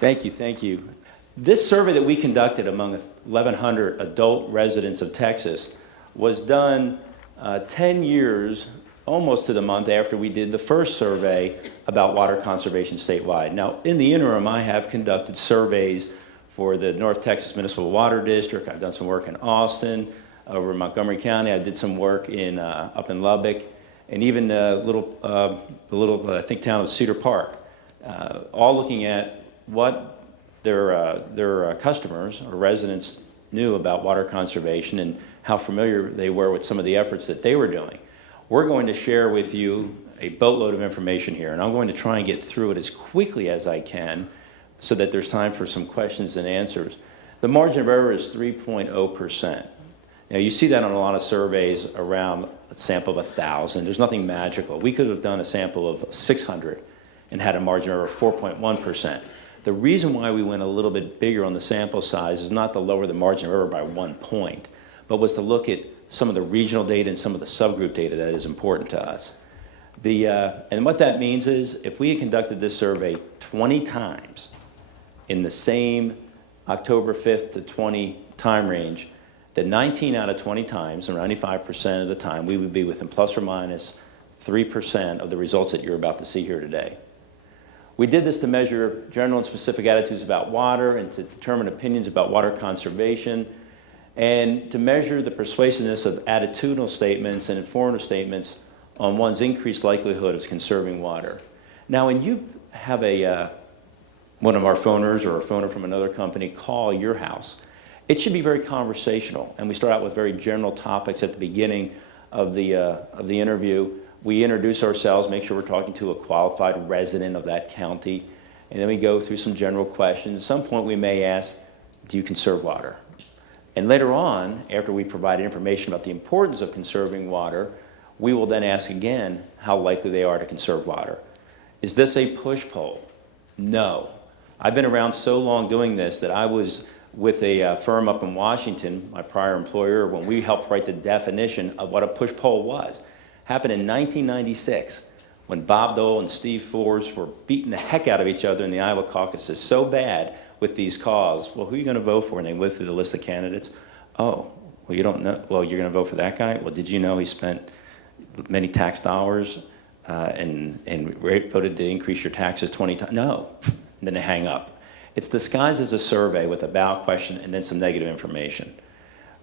Thank you, thank you. This survey that we conducted among 1,100 adult residents of Texas was done 10 years, almost to the month after we did the first survey about water conservation statewide. Now, in the interim, I have conducted surveys for the North Texas Municipal Water District. I've done some work in Austin, over in Montgomery County. I did some work up in Lubbock, and even the little I think, town of Cedar Park, all looking at what their customers or residents knew about water conservation and how familiar they were with some of the efforts that they were doing. We're going to share with you a boatload of information here, and I'm going to try and get through it as quickly as I can so that there's time for some questions and answers. The margin of error is 3.0%. Now, you see that on a lot of surveys around a sample of 1,000. There's nothing magical. We could have done a sample of 600 and had a margin of error of 4.1%. The reason why we went a little bit bigger on the sample size is not to lower the margin of error by 1 point, but was to look at some of the regional data and some of the subgroup data that is important to us. And what that means is if we had conducted this survey 20 times in the same October 5th to 20 time range, that 19 out of 20 times, or 95% of the time, we would be within plus or minus 3% of the results that you're about to see here today. We did this to measure general and specific attitudes about water and to determine opinions about water conservation and to measure the persuasiveness of attitudinal statements and informative statements on one's increased likelihood of conserving water. Now, when you have one of our phoners or a phoner from another company call your house, it should be very conversational, and we start out with very general topics at the beginning of the interview. We introduce ourselves, make sure we're talking to a qualified resident of that county, and then we go through some general questions. At some point, we may ask, do you conserve water? And later on, after we provide information about the importance of conserving water, we will then ask again how likely they are to conserve water. Is this a push-pull? No. I've been around so long doing this that I was with a firm up in Washington, my prior employer, when we helped write the definition of what a push-pull was. Happened in 1996 when Bob Dole and Steve Forbes were beating the heck out of each other in the Iowa caucuses so bad with these calls. Well, who are you going to vote for? And they went through the list of candidates. Oh, well, you don't know. Well, you're going to vote for that guy? Well, did you know he spent many tax dollars and voted to increase your taxes 20 times? No. And then they hang up. It's disguised as a survey with a ballot question and then some negative information.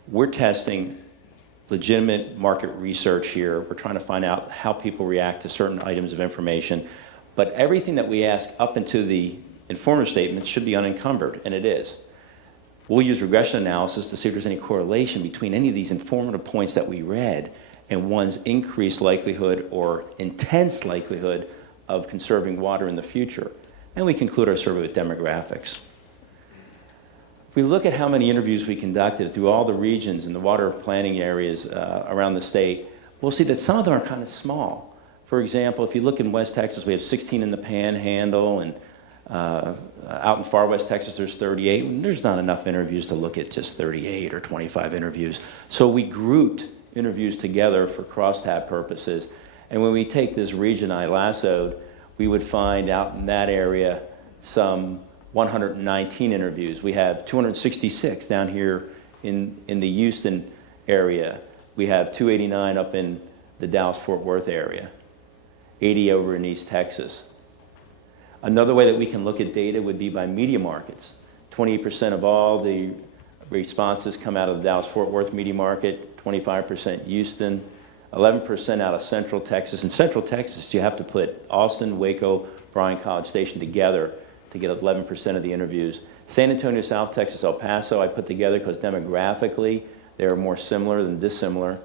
We're testing legitimate market research here. We're trying to find out how people react to certain items of information. But everything that we ask up into the informative statements should be unencumbered, and it is. We'll use regression analysis to see if there's any correlation between any of these informative points that we read and one's increased likelihood or intense likelihood of conserving water in the future. And we conclude our survey with demographics. If we look at how many interviews we conducted through all the regions and the water planning areas around the state, we'll see that some of them are kind of small. For example, if you look in West Texas, we have 16 in the Panhandle, and out in far West Texas, there's 38. And there's not enough interviews to look at just 38 or 25 interviews. So we grouped interviews together for crosstab purposes. And when we take this region I lassoed, we would find out in that area some 119 interviews. We have 266 down here in the Houston area. We have 289 up in the Dallas-Fort Worth area, 80 over in East Texas. Another way that we can look at data would be by media markets. 28% of all the responses come out of the Dallas-Fort Worth media market, 25% Houston, 11% out of Central Texas. In Central Texas, you have to put Austin, Waco, Bryan, College Station together to get 11% of the interviews. San Antonio, South Texas, El Paso, I put together because demographically, they're more similar than dissimilar.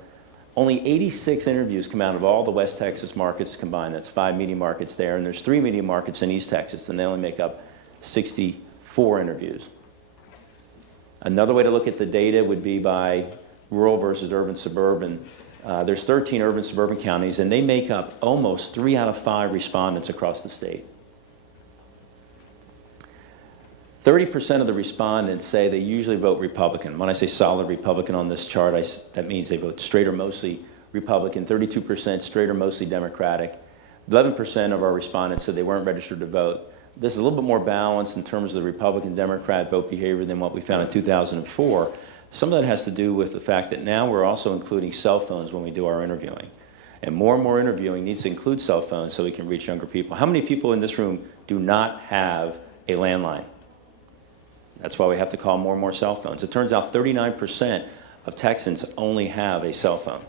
Only 86 interviews come out of all the West Texas markets combined. That's 5 media markets there, and there's 3 media markets in East Texas, and they only make up 64 interviews. Another way to look at the data would be by rural versus urban suburban. There's 13 urban suburban counties, and they make up almost 3 out of 5 respondents across the state. 30% of the respondents say they usually vote Republican. When I say solid Republican on this chart, that means they vote straight or mostly Republican, 32% straight or mostly Democratic. 11% of our respondents said they weren't registered to vote. this is a little bit more balanced in terms of the Republican-Democrat vote behavior than what we found in 2004. Some of that has to do with the fact that now we're also including cell phones when we do our interviewing. And more interviewing needs to include cell phones so we can reach younger people. How many people in this room do not have a landline? That's why we have to call more and more cell phones. It turns out 39% of Texans only have a cell phone.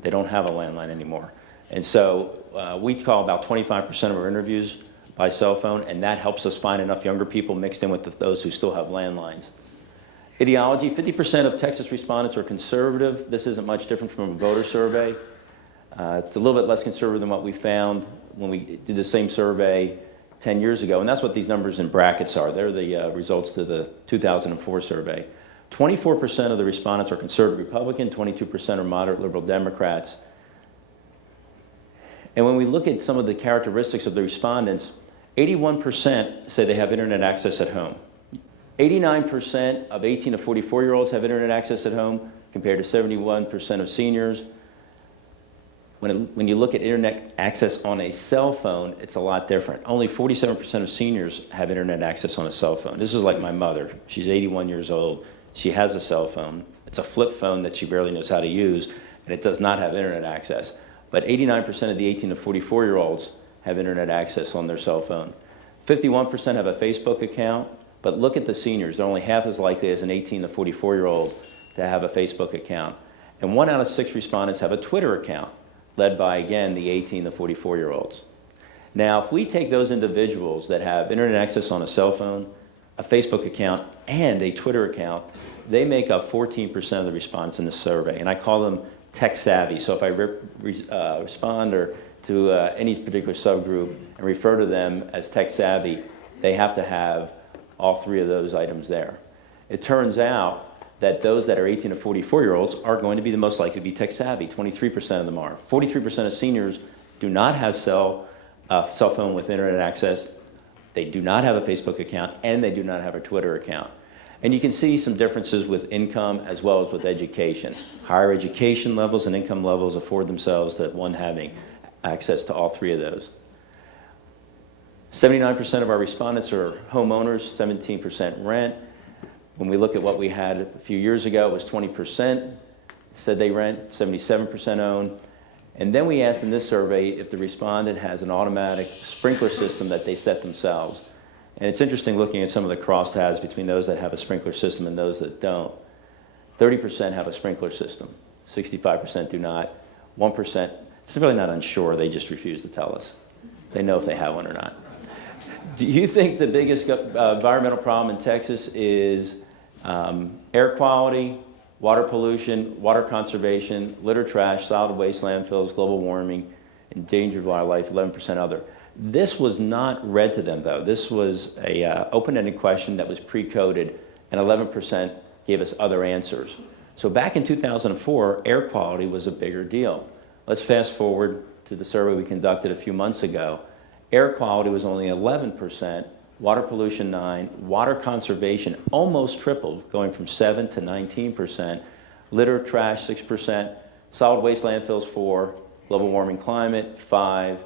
They don't have a landline anymore. And so we call about 25% of our interviews by cell phone, and that helps us find enough younger people mixed in with those who still have landlines. Ideology, 50% of Texas respondents are conservative. This isn't much different from a voter survey. It's a little bit less conservative than what we found when we did the same survey 10 years ago, and that's what these numbers in brackets are. They're the results to the 2004 survey. 24% of the respondents are conservative Republican, 22% are moderate liberal Democrats. And when we look at some of the characteristics of the respondents, 81% say they have internet access at home. 89% of 18 to 44-year-olds have internet access at home, compared to 71% of seniors. When you look at internet access on a cell phone, it's a lot different. Only 47% of seniors have internet access on a cell phone. This is like my mother. She's 81 years old. She has a cell phone. It's a flip phone that she barely knows how to use, and it does not have internet access. But 89% of the 18 to 44-year-olds have internet access on their cell phone. 51% have a Facebook account, but look at the seniors. They're only half as likely as an 18 to 44-year-old to have a Facebook account. And 1 out of 6 respondents have a Twitter account, led by, again, the 18 to 44-year-olds. Now, if we take those individuals that have internet access on a cell phone, a Facebook account, and a Twitter account, they make up 14% of the respondents in the survey, and I call them tech savvy. So if I respond to any particular subgroup and refer to them as tech savvy, they have to have all 3 of those items there. It turns out that those that are 18 to 44-year-olds are going to be the most likely to be tech savvy. 23% of them are. 43% of seniors do not have cell phone with internet access. They do not have a Facebook account, and they do not have a Twitter account. And you can see some differences with income as well as with education. Higher education levels and income levels afford themselves to one having access to all 3 of those. 79% of our respondents are homeowners, 17% rent. When we look at what we had a few years ago, it was 20% said they rent, 77% own. And then we asked in this survey if the respondent has an automatic sprinkler system that they set themselves. And it's interesting looking at some of the crosstabs between those that have a sprinkler system and those that don't. 30% have a sprinkler system, 65% do not, 1%, it's really not unsure, they just refuse to tell us. They know if they have one or not. Do you think the biggest environmental problem in Texas is air quality, water pollution, water conservation, litter trash, solid waste landfills, global warming, endangered wildlife, 11% other? This was not read to them, though. This was an open-ended question that was pre-coded, and 11% gave us other answers. So back in 2004, air quality was a bigger deal. Let's fast forward to the survey we conducted a few months ago. Air quality was only 11%, water pollution 9%, water conservation almost tripled, going from 7 to 19%, litter trash 6%, solid waste landfills 4%, global warming climate 5%,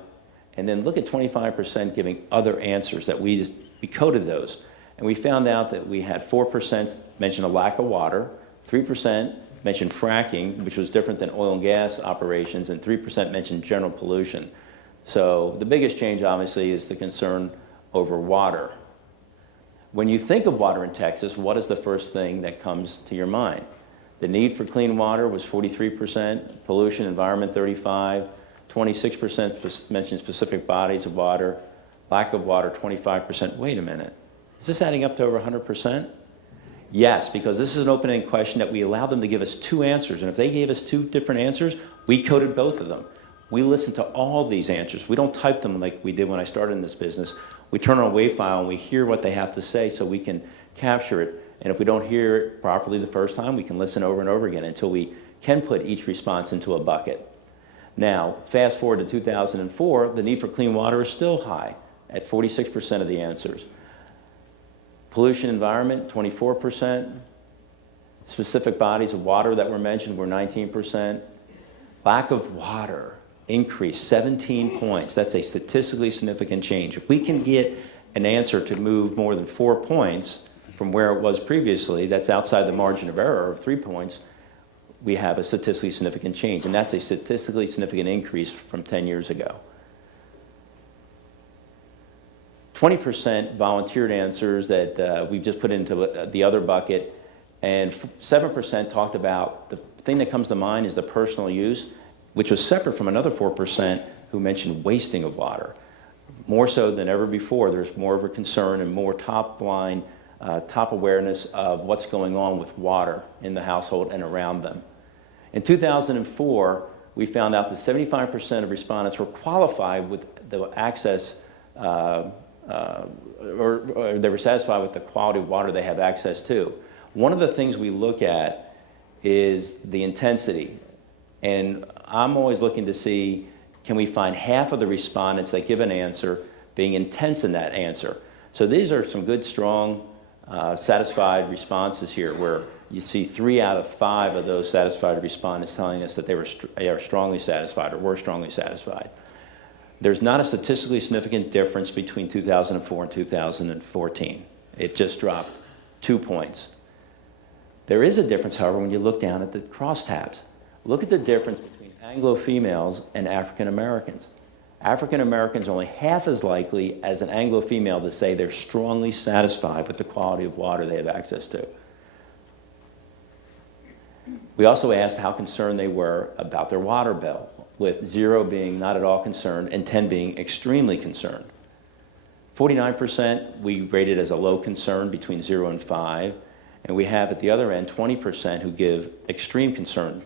and then look at 25% giving other answers that we coded those. And we found out that we had 4% mention a lack of water, 3% mentioned fracking, which was different than oil and gas operations, and 3% mentioned general pollution. So the biggest change, obviously, is the concern over water. When you think of water in Texas, what is the first thing that comes to your mind? The need for clean water was 43%, pollution, environment 35%, 26% mentioned specific bodies of water, lack of water 25%. Wait a minute, is this adding up to over 100%? Yes, because this is an open-ended question that we allowed them to give us 2 answers, and if they gave us 2 different answers, we coded both of them. We listen to all these answers. We don't type them like we did when I started in this business. We turn on a WAV file and we hear what they have to say so we can capture it. And if we don't hear it properly the first time, we can listen over and over again until we can put each response into a bucket. Now, fast forward to 2004, the need for clean water is still high at 46% of the answers. Pollution environment, 24%. Specific bodies of water that were mentioned were 19%. Lack of water increased 17 points. That's a statistically significant change. If we can get an answer to move more than 4 points from where it was previously, that's outside the margin of error of 3 points, we have a statistically significant change. And that's a statistically significant increase from 10 years ago. 20% volunteered answers that we've just put into the other bucket, and 7% talked about, the thing that comes to mind is the personal use, which was separate from another 4% who mentioned wasting of water. More so than ever before, there's more of a concern and more top line, top awareness of what's going on with water in the household and around them. In 2004, we found out that 75% of respondents were qualified with the access, or they were satisfied with the quality of water they have access to. One of the things we look at is the intensity. And I'm always looking to see, can we find half of the respondents that give an answer being intense in that answer? So these are some good, strong, satisfied responses here, where you see 3 out of 5 of those satisfied respondents telling us that they are strongly satisfied or were strongly satisfied. There's not a statistically significant difference between 2004 and 2014. It just dropped 2 points. There is a difference, however, when you look down at the crosstabs. Look at the difference between Anglo females and African Americans. African Americans are only half as likely as an Anglo female to say they're strongly satisfied with the quality of water they have access to. We also asked how concerned they were about their water bill, with 0 being not at all concerned and 10 being extremely concerned. 49% we rated as a low concern between 0 and 5, and we have at the other end 20% who give extreme concern.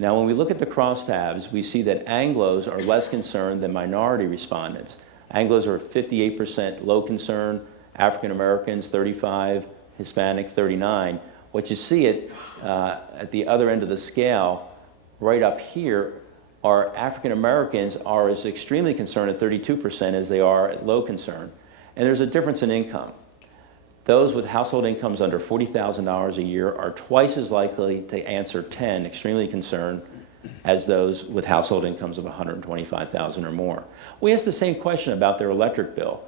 Now, when we look at the crosstabs, we see that Anglos are less concerned than minority respondents. Anglos are 58% low concern, African Americans 35, Hispanic 39. What you see at the other end of the scale, right up here, are African Americans are as extremely concerned at 32% as they are at low concern. And there's a difference in income. Those with household incomes under $40,000 a year are twice as likely to answer 10, extremely concerned, as those with household incomes of $125,000 or more. We asked the same question about their electric bill,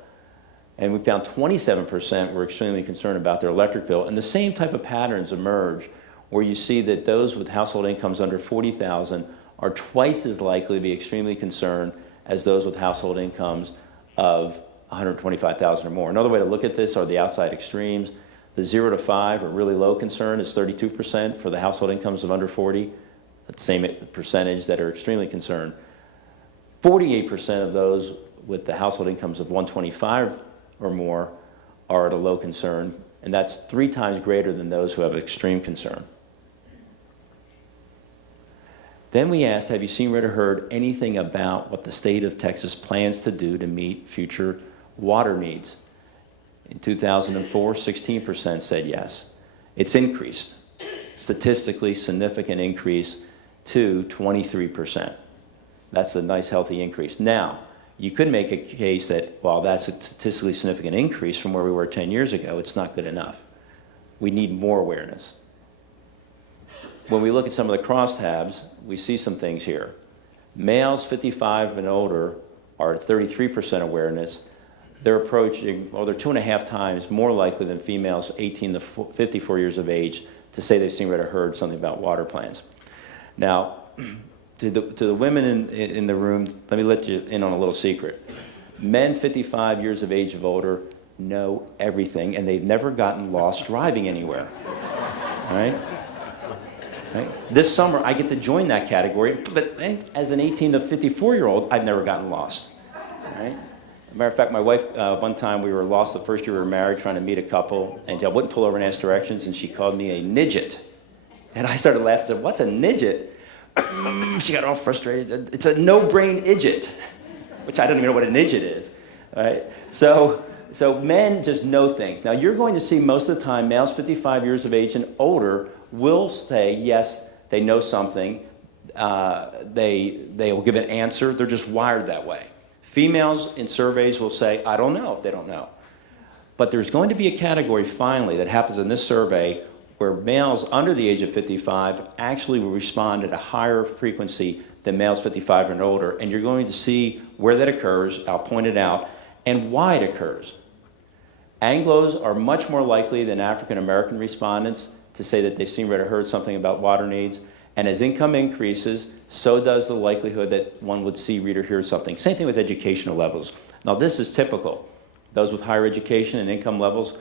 and we found 27% were extremely concerned about their electric bill, and the same type of patterns emerge where you see that those with household incomes under $40,000 are twice as likely to be extremely concerned as those with household incomes of $125,000 or more. Another way to look at this are the outside extremes. The 0 to 5 are really low concern is 32% for the household incomes of under 40, the same percentage that are extremely concerned. 48% of those with the household incomes of 125 or more are at a low concern, and that's 3 times greater than those who have extreme concern. Then we asked, have you seen, read, or heard anything about what the state of Texas plans to do to meet future water needs? In 2004, 16% said yes. It's increased, statistically significant increase to 23%. That's a nice, healthy increase. Now, you could make a case that while that's a statistically significant increase from where we were 10 years ago, it's not good enough. We need more awareness. When we look at some of the crosstabs, we see some things here. Males 55 and older are at 33% awareness. They're approaching, well, they're 2.5 times more likely than females 18 to 54 years of age to say they've seen, read, or heard something about water plans. Now, to the women in the room, let me let you in on a little secret. Men 55 years of age of older know everything, and they've never gotten lost driving anywhere. All right? Right? This summer, I get to join that category, but as an 18 to 54-year-old, I've never gotten lost. Right? As a matter of fact, my wife, one time we were lost the first year we were married, trying to meet a couple, and I wouldn't pull over and ask directions, and she called me a midget. And I started laughing and said, "What's a midget?" She got all frustrated. "It's a no-brain idjit," which I don't even know what an idjit is. Right? So men just know things. Now, you're going to see most of the time males 55 years of age and older will say, yes, they know something. They will give an answer. They're just wired that way. Females in surveys will say, I don't know, if they don't know. But there's going to be a category finally that happens in this survey where males under the age of 55 actually will respond at a higher frequency than males 55 and older. And you're going to see where that occurs. I'll point it out. and why it occurs. Anglos are much more likely than African American respondents to say that they've seen, read, or heard something about water needs. And as income increases, so does the likelihood that one would see, read, or hear something. Same thing with educational levels. Now, this is typical. Those with higher education and income levels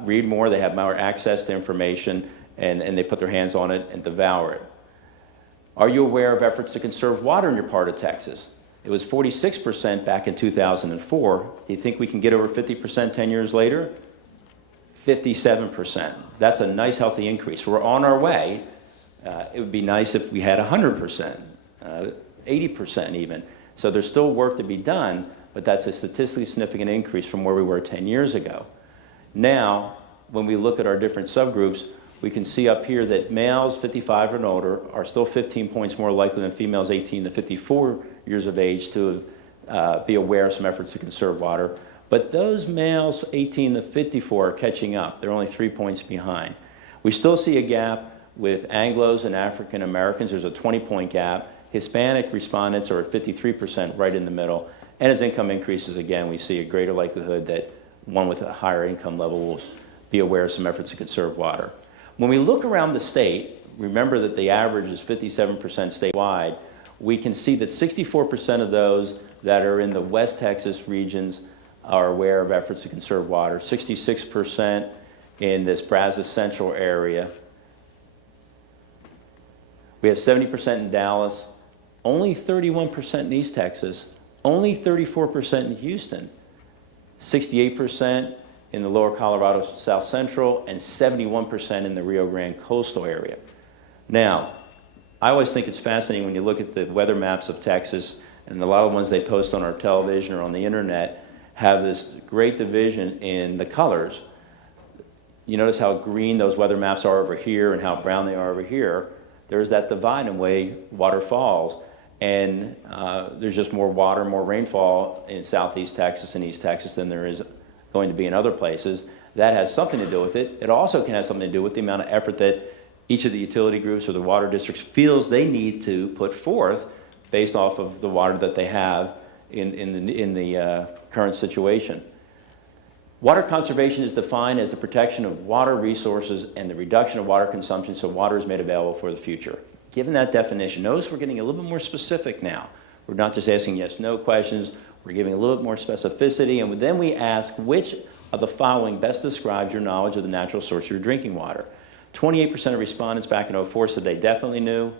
read more, they have more access to information, and they put their hands on it and devour it. Are you aware of efforts to conserve water in your part of Texas? It was 46% back in 2004. Do you think we can get over 50% 10 years later? 57%. That's a nice, healthy increase. We're on our way. It would be nice if we had 100%, 80% even. So there's still work to be done, but that's a statistically significant increase from where we were 10 years ago. Now, when we look at our different subgroups, we can see up here that males 55 and older are still 15 points more likely than females 18 to 54 years of age to be aware of some efforts to conserve water. But those males 18 to 54 are catching up. They're only 3 points behind. We still see a gap with Anglos and African Americans. There's a 20-point gap. Hispanic respondents are at 53%, right in the middle. And as income increases, again, we see a greater likelihood that one with a higher income level will be aware of some efforts to conserve water. When we look around the state, remember that the average is 57% statewide, we can see that 64% of those that are in the West Texas regions are aware of efforts to conserve water, 66% in this Brazos Central area. We have 70% in Dallas, only 31% in East Texas, only 34% in Houston, 68% in the lower Colorado South Central, and 71% in the Rio Grande coastal area. Now, I always think it's fascinating when you look at the weather maps of Texas, and a lot of the ones they post on our television or on the internet have this great division in the colors. You notice how green those weather maps are over here and how brown they are over here. There's that divide in the way water falls, and there's just more water, more rainfall in Southeast Texas and East Texas than there is going to be in other places. That has something to do with it. It also can have something to do with the amount of effort that each of the utility groups or the water districts feels they need to put forth based off of the water that they have in the current situation. Water conservation is defined as the protection of water resources and the reduction of water consumption so water is made available for the future. Given that definition, notice we're getting a little bit more specific now. We're not just asking yes, no questions. We're giving a little bit more specificity, and then we ask which of the following best describes your knowledge of the natural source of your drinking water. 28% of respondents back in 2004 said they definitely knew.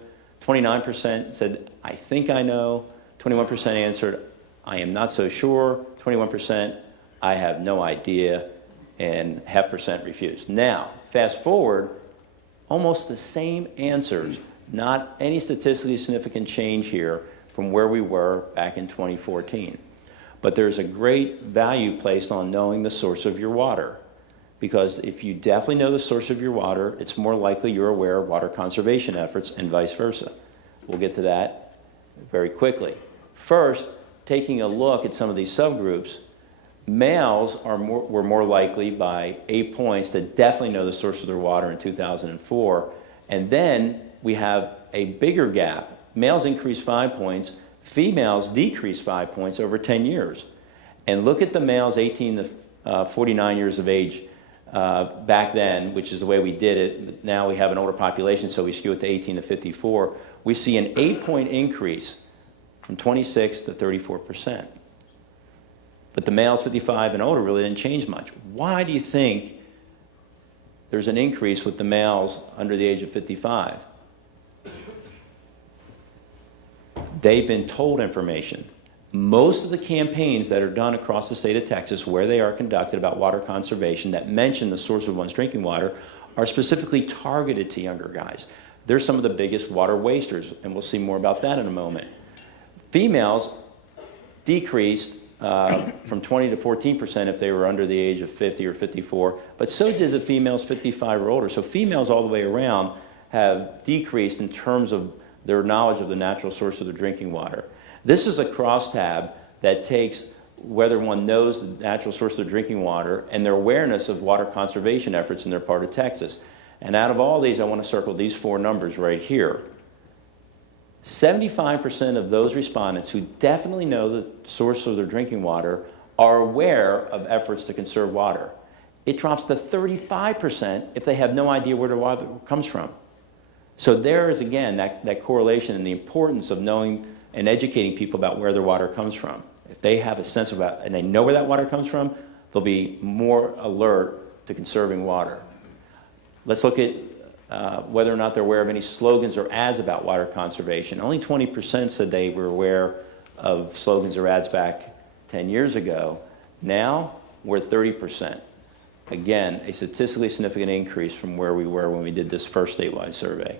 29% said, I think I know. 21% answered, I am not so sure. 21%, I have no idea. And 0.5% refused. Now, fast forward, almost the same answers, not any statistically significant change here from where we were back in 2014. But there's a great value placed on knowing the source of your water. Because if you definitely know the source of your water, it's more likely you're aware of water conservation efforts and vice versa. We'll get to that very quickly. First, taking a look at some of these subgroups, males were more likely by 8 points to definitely know the source of their water in 2004. And then we have a bigger gap. Males increased 5 points, females decreased 5 points over 10 years. And look at the males 18 to 49 years of age back then, which is the way we did it. Now we have an older population, so we skew it to 18 to 54. We see an 8-point increase from 26 to 34%. But the males 55 and older really didn't change much. Why do you think there's an increase with the males under the age of 55? They've been told information. Most of the campaigns that are done across the state of Texas where they are conducted about water conservation that mention the source of one's drinking water are specifically targeted to younger guys. They're some of the biggest water wasters, and we'll see more about that in a moment. Females decreased from 20 to 14% if they were under the age of 50 or 54, but so did the females 55 or older. So females all the way around have decreased in terms of their knowledge of the natural source of their drinking water. This is a crosstab that takes whether one knows the natural source of their drinking water and their awareness of water conservation efforts in their part of Texas. And out of all these, I want to circle these 4 numbers right here. 75% of those respondents who definitely know the source of their drinking water are aware of efforts to conserve water. It drops to 35% if they have no idea where the water comes from. So there is, again, that correlation and the importance of knowing and educating people about where their water comes from. If they have a sense about, and they know where that water comes from, they'll be more alert to conserving water. Let's look at whether or not they're aware of any slogans or ads about water conservation. Only 20% said they were aware of slogans or ads back 10 years ago. Now, we're at 30%. Again, a statistically significant increase from where we were when we did this first statewide survey.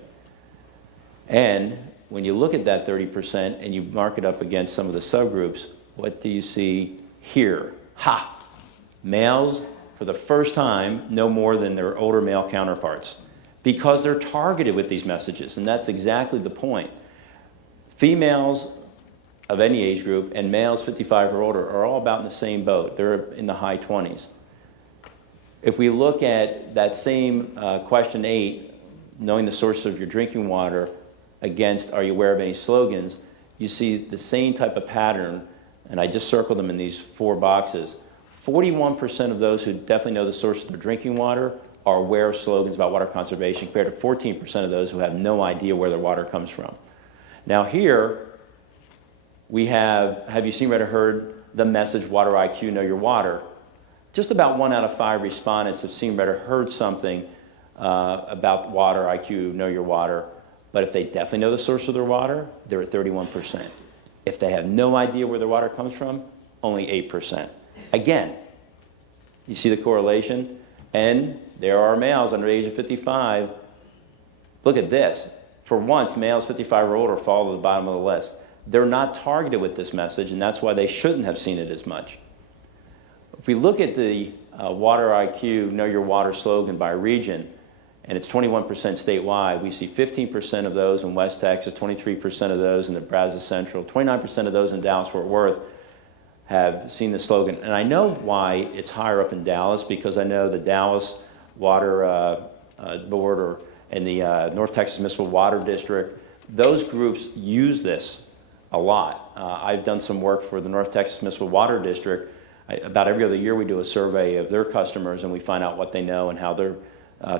And when you look at that 30% and you mark it up against some of the subgroups, what do you see here? Ha! Males, for the first time, know more than their older male counterparts because they're targeted with these messages, and that's exactly the point. Females of any age group and males 55 or older are all about in the same boat. They're in the high 20s. If we look at that same question 8, knowing the source of your drinking water, against are you aware of any slogans, you see the same type of pattern, and I just circled them in these 4 boxes. 41% of those who definitely know the source of their drinking water are aware of slogans about water conservation compared to 14% of those who have no idea where their water comes from. Now here, we have you seen, read, or heard the message, Water IQ, Know Your Water? Just about 1 out of 5 respondents have seen, read, or heard something about Water IQ, Know Your Water. But if they definitely know the source of their water, they're at 31%. If they have no idea where their water comes from, only 8%. Again, you see the correlation? And there are males under the age of 55. Look at this. For once, males 55 or older fall to the bottom of the list. They're not targeted with this message, and that's why they shouldn't have seen it as much. If we look at the Water IQ, Know Your Water slogan by region, and it's 21% statewide, we see 15% of those in West Texas, 23% of those in Nebraska Central, 29% of those in Dallas-Fort Worth have seen the slogan. And I know why it's higher up in Dallas, because I know the Dallas Water Board and the North Texas Municipal Water District, those groups use this a lot. I've done some work for the North Texas Municipal Water District. About every other year we do a survey of their customers and we find out what they know and how they're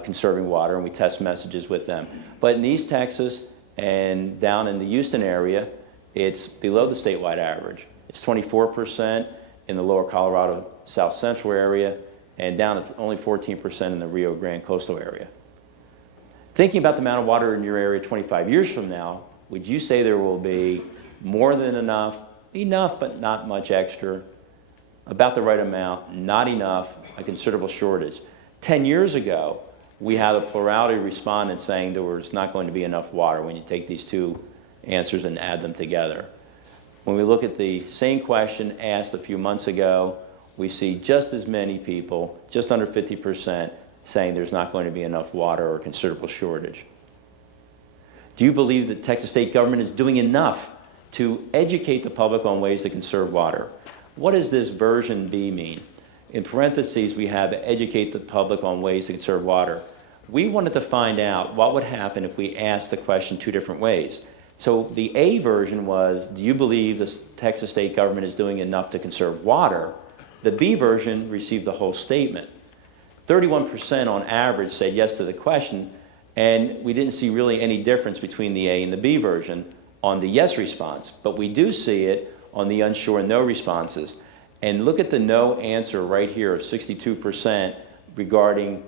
conserving water, and we test messages with them. But in East Texas and down in the Houston area, it's below the statewide average. It's 24% in the lower Colorado South Central area and down at only 14% in the Rio Grande coastal area. Thinking about the amount of water in your area 25 years from now, would you say there will be more than enough but not much extra, about the right amount, not enough, a considerable shortage? 10 years ago, we had a plurality of respondents saying there was not going to be enough water when you take these 2 answers and add them together. When we look at the same question asked a few months ago, we see just as many people, just under 50%, saying there's not going to be enough water or a considerable shortage. Do you believe that Texas state government is doing enough to educate the public on ways to conserve water? What does this version B mean? In parentheses, we have educate the public on ways to conserve water. We wanted to find out what would happen if we asked the question 2 different ways. So the A version was, do you believe the Texas state government is doing enough to conserve water? The B version received the whole statement. 31% on average said yes to the question, and we didn't see really any difference between the A and the B version on the yes response, but we do see it on the unsure and no responses. And look at the no answer right here of 62% regarding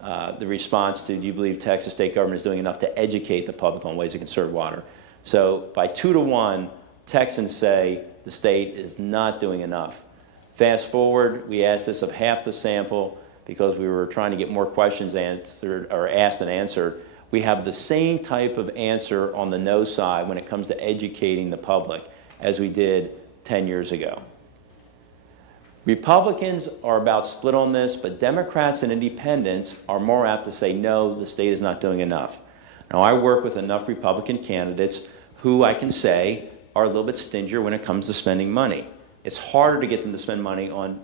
the response to, do you believe Texas state government is doing enough to educate the public on ways to conserve water? So by 2 to 1, Texans say the state is not doing enough. Fast forward, we asked this of half the sample because we were trying to get more questions answered or asked and answered. We have the same type of answer on the no side when it comes to educating the public as we did 10 years ago. Republicans are about split on this, but Democrats and independents are more apt to say, no, the state is not doing enough. Now, I work with enough Republican candidates who I can say are a little bit stingier when it comes to spending money. It's harder to get them to spend money on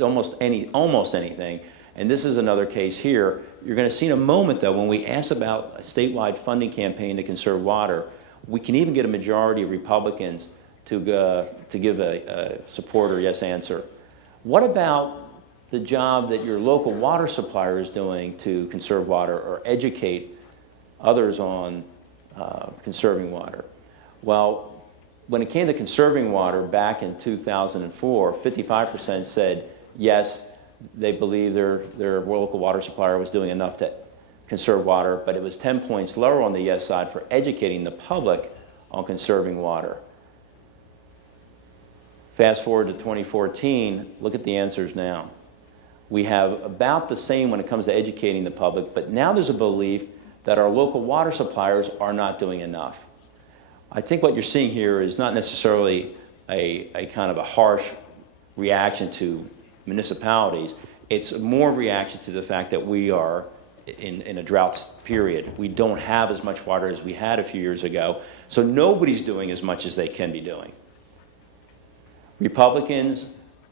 almost anything, and this is another case here. You're going to see in a moment, though, when we ask about a statewide funding campaign to conserve water, we can even get a majority of Republicans to give a support or yes answer. What about the job that your local water supplier is doing to conserve water or educate others on conserving water? Well, when it came to conserving water back in 2004, 55% said yes, they believe their local water supplier was doing enough to conserve water, but it was 10 points lower on the yes side for educating the public on conserving water. Fast forward to 2014, look at the answers now. We have about the same when it comes to educating the public, but now there's a belief that our local water suppliers are not doing enough. I think what you're seeing here is not necessarily a kind of a harsh reaction to municipalities. It's more reaction to the fact that we are in a drought period. We don't have as much water as we had a few years ago, so nobody's doing as much as they can be doing. Republicans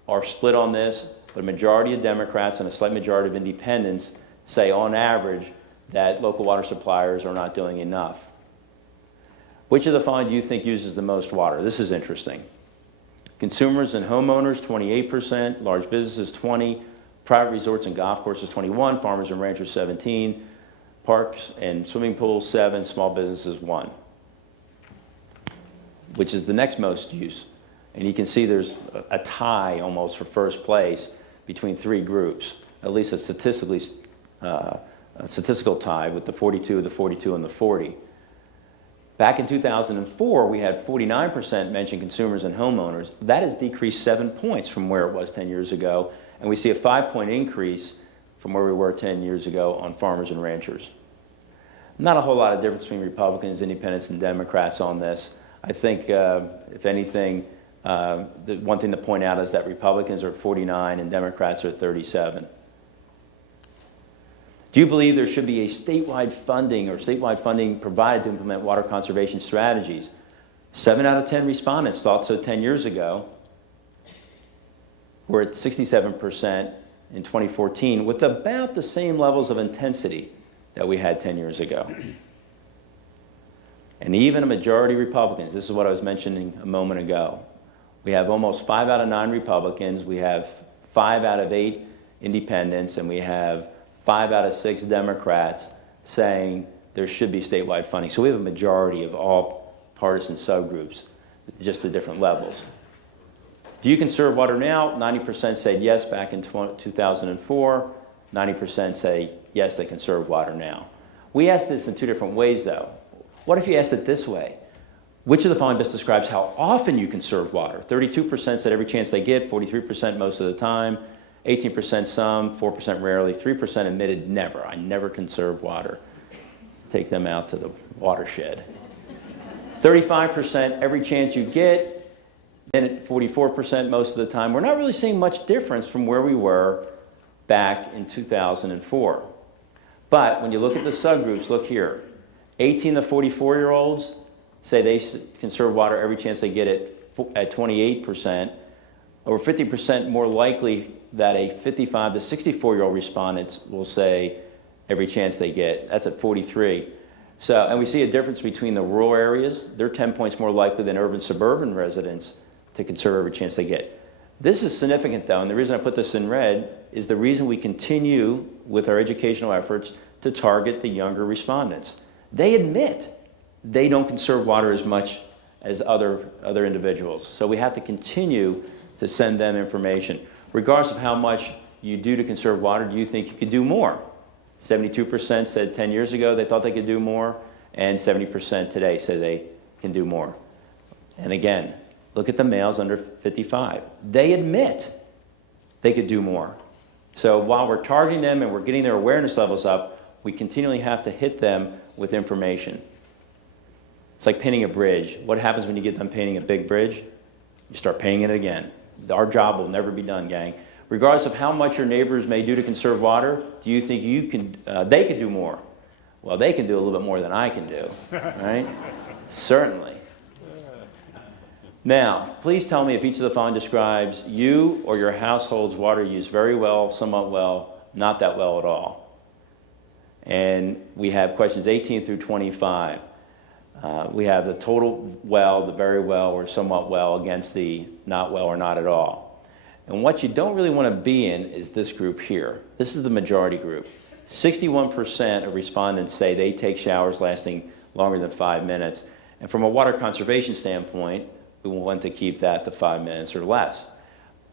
are split on this, but a majority of Democrats and a slight majority of independents say on average that local water suppliers are not doing enough. Which of the following do you think uses the most water? This is interesting. Consumers and homeowners, 28%, large businesses, 20%, private resorts and golf courses, 21%, farmers and ranchers, 17%, parks and swimming pools, 7%, small businesses, 1%, which is the next most use. And you can see there's a tie almost for first place between three groups, at least a statistical tie with the 42, the 42, and the 40. Back in 2004, we had 49% mention consumers and homeowners. That has decreased 7 points from where it was 10 years ago, and we see a 5-point increase from where we were 10 years ago on farmers and ranchers. Not a whole lot of difference between Republicans, Independents, and Democrats on this. I think, if anything, the one thing to point out is that Republicans are at 49 and Democrats are at 37. Do you believe there should be a statewide funding provided to implement water conservation strategies? 7 out of 10 respondents thought so 10 years ago. We're at 67% in 2014 with about the same levels of intensity that we had 10 years ago. And even a majority of Republicans, this is what I was mentioning a moment ago, we have almost 5 out of 9 Republicans, we have 5 out of 8 independents, and we have 5 out of 6 Democrats saying there should be statewide funding. So we have a majority of all partisan subgroups, just at different levels. Do you conserve water now? 90% said yes back in 2004. 90% say yes, they conserve water now. We asked this in 2 different ways, though. What if you asked it this way? Which of the following best describes how often you conserve water? 32% said every chance they get, 43% most of the time, 18% some, 4% rarely, 3% admitted never. I never conserve water. Take them out to the watershed. 35% every chance you get, then at 44% most of the time. We're not really seeing much difference from where we were back in 2004. But when you look at the subgroups, look here. 18 to 44-year-olds say they conserve water every chance they get at 28%. Over 50% more likely that a 55 to 64-year-old respondents will say every chance they get. That's at 43. So, and we see a difference between the rural areas. They're 10 points more likely than urban suburban residents to conserve every chance they get. This is significant, though, and the reason I put this in red is the reason we continue with our educational efforts to target the younger respondents. They admit they don't conserve water as much as other individuals. So we have to continue to send them information. Regardless of how much you do to conserve water, do you think you could do more? 72% said 10 years ago they thought they could do more, and 70% today say they can do more. And again, look at the males under 55. They admit they could do more. So while we're targeting them and we're getting their awareness levels up, we continually have to hit them with information. It's like painting a bridge. What happens when you get done painting a big bridge? You start painting it again. Our job will never be done, gang. Regardless of how much your neighbors may do to conserve water, do you think they could do more? Well, they can do a little bit more than I can do, right? Certainly. Now, please tell me if each of the following describes you or your household's water use very well, somewhat well, not that well at all. And we have questions 18 through 25. We have the total well, the very well, or somewhat well against the not well or not at all. And what you don't really want to be in is this group here. This is the majority group. 61% of respondents say they take showers lasting longer than 5 minutes. And from a water conservation standpoint, we want to keep that to 5 minutes or less.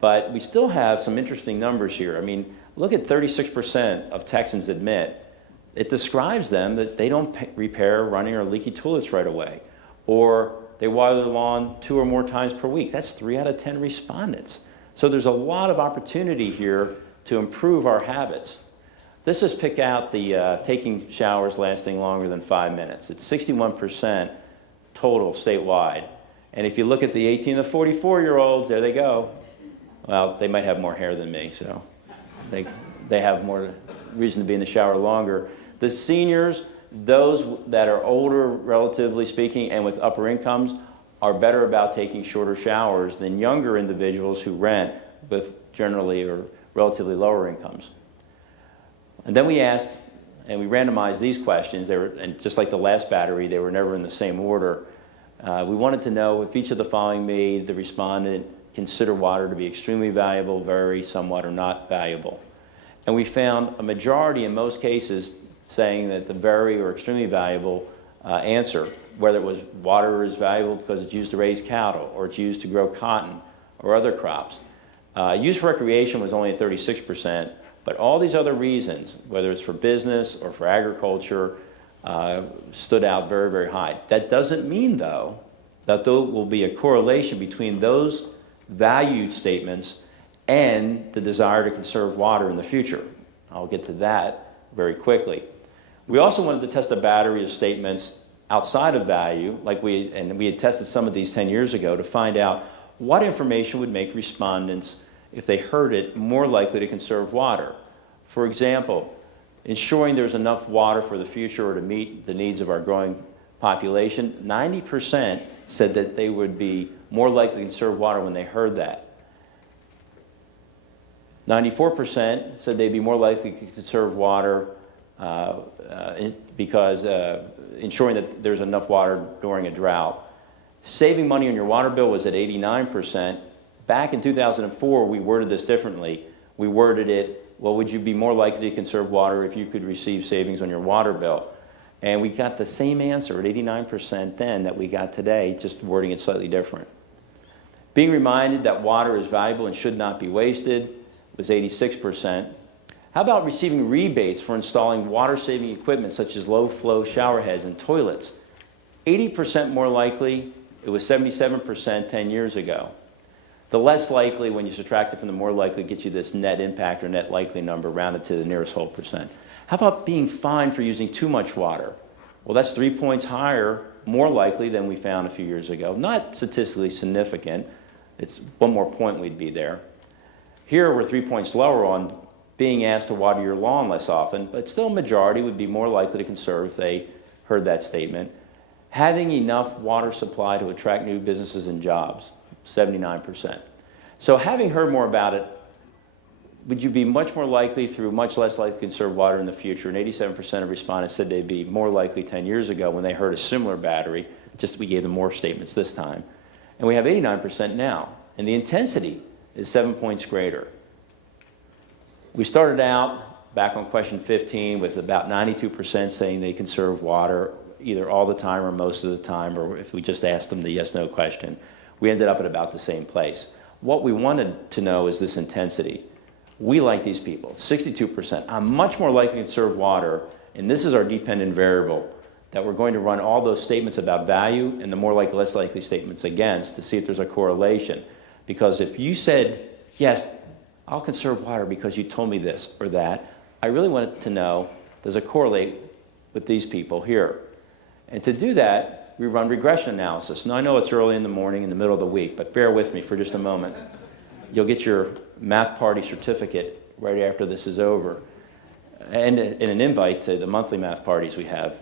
But we still have some interesting numbers here. I mean, look at 36% of Texans admit it describes them that they don't repair running or leaky toilets right away, or they water their lawn 2 or more times per week. That's 3 out of 10 respondents. So there's a lot of opportunity here to improve our habits. Let's just pick out the taking showers lasting longer than 5 minutes. It's 61% total statewide. And if you look at the 18 to 44-year-olds, there they go. Well, they might have more hair than me, so they have more reason to be in the shower longer. The seniors, those that are older, relatively speaking, and with upper incomes, are better about taking shorter showers than younger individuals who rent with generally or relatively lower incomes. And then we asked, and we randomized these questions. They were, and just like the last battery, they were never in the same order. We wanted to know if each of the following made the respondent consider water to be extremely valuable, very, somewhat, or not valuable. And we found a majority in most cases saying that the very or extremely valuable answer, whether it was water is valuable because it's used to raise cattle, or it's used to grow cotton or other crops. Use for recreation was only at 36%, but all these other reasons, whether it's for business or for agriculture, stood out very, very high. That doesn't mean, though, that there will be a correlation between those valued statements and the desire to conserve water in the future. I'll get to that very quickly. We also wanted to test a battery of statements outside of value, like we had tested some of these 10 years ago to find out what information would make respondents, if they heard it, more likely to conserve water. For example, ensuring there's enough water for the future or to meet the needs of our growing population. 90% said that they would be more likely to conserve water when they heard that. 94% said they'd be more likely to conserve water because ensuring that there's enough water during a drought. Saving money on your water bill was at 89%. Back in 2004, we worded this differently. We worded it, well, would you be more likely to conserve water if you could receive savings on your water bill? And we got the same answer at 89% then that we got today, just wording it slightly different. Being reminded that water is valuable and should not be wasted was 86%. How about receiving rebates for installing water-saving equipment such as low-flow shower heads and toilets? 80% more likely. It was 77% 10 years ago. The less likely, when you subtract it from the more likely, gets you this net impact or net likely number rounded to the nearest whole percent. How about being fined for using too much water? Well, that's 3 points higher, more likely than we found a few years ago. Not statistically significant. It's 1 more point we'd be there. Here we're 3 points lower on being asked to water your lawn less often, but still a majority would be more likely to conserve if they heard that statement. Having enough water supply to attract new businesses and jobs, 79%. So having heard more about it, would you be much more likely through much less likely to conserve water in the future? And 87% of respondents said they'd be more likely 10 years ago when they heard a similar battery, just we gave them more statements this time. And we have 89% now. And the intensity is 7 points greater. We started out back on question 15 with about 92% saying they conserve water either all the time or most of the time, or if we just asked them the yes-no question. We ended up at about the same place. What we wanted to know is this intensity. We like these people, 62%. I'm much more likely to conserve water, and this is our dependent variable, that we're going to run all those statements about value and the more likely, less likely statements against to see if there's a correlation. Because if you said, yes, I'll conserve water because you told me this or that, I really wanted to know, does it correlate with these people here? And to do that, we run regression analysis. Now, I know it's early in the morning, in the middle of the week, but bear with me for just a moment. You'll get your math party certificate right after this is over, and an invite to the monthly math parties we have.